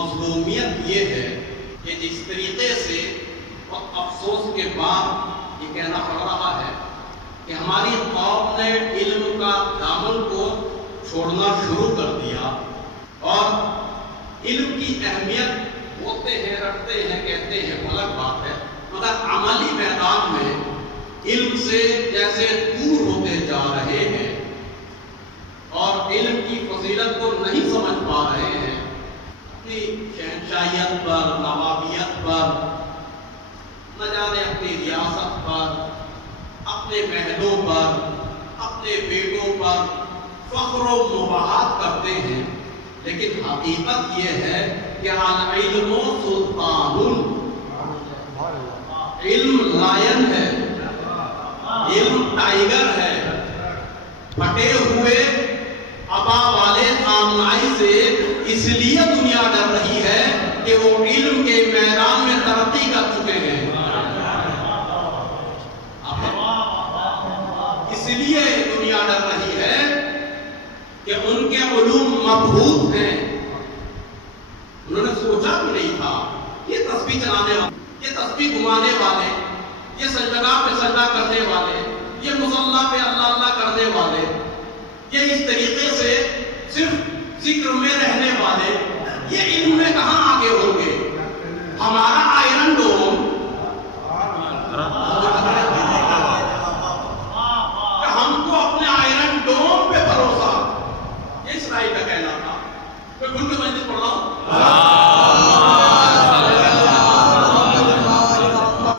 مظلومیت یہ ہے کہ جس طریقے سے بہت افسوس کے بعد یہ کہنا پڑ رہا ہے کہ ہماری قوم نے علم کا دامن کو چھوڑنا شروع کر دیا، اور علم کی اہمیت ہوتے ہیں، رکھتے ہیں، کہتے ہیں، الگ بات ہے، مگر عملی میدان میں علم سے جیسے دور ہوتے جا رہے ہیں اور علم کی فضیلت کو نہیں سمجھ پا رہے ہیں، اپنی شہنشاہیت پر، نوابیت پر، نہ جانے اپنی ریاست پر، اپنے محلوں پر، اپنے بیٹوں پر فخر و مباحات کرتے ہیں، لیکن حقیقت یہ ہے کہ العلم سلطان، علم لائن ہے، علم ٹائیگر ہے، پھٹے ہوئے عبا والے خامنائی سے اس لیے دنیا ڈر رہی ہے کہ وہ علم کے میدان میں ترقی کر چکے ہیں، اس لیے دنیا ڈر رہی ہے کہ ان کے علوم مبہوت ہیں۔ انہوں نے سوچا بھی نہیں تھا یہ تسبیح چلانے والے، یہ تسبیح گھمانے والے، یہ سجدگاہ پہ سجدہ کرنے والے، یہ مصلی پہ اللہ اللہ کرنے والے، یہ اس طریقے سے صرف ذکر میں رہنے والے، یہ علم میں کہاں آگے ہوں گے؟ ہمارا آئرن ڈوم ہم کو اپنے آئرن ڈوم پہ بھروسہ، یہ اسرائیل کا کہنا تھا۔ میں کھل کے مجلس پڑھ رہا ہوں۔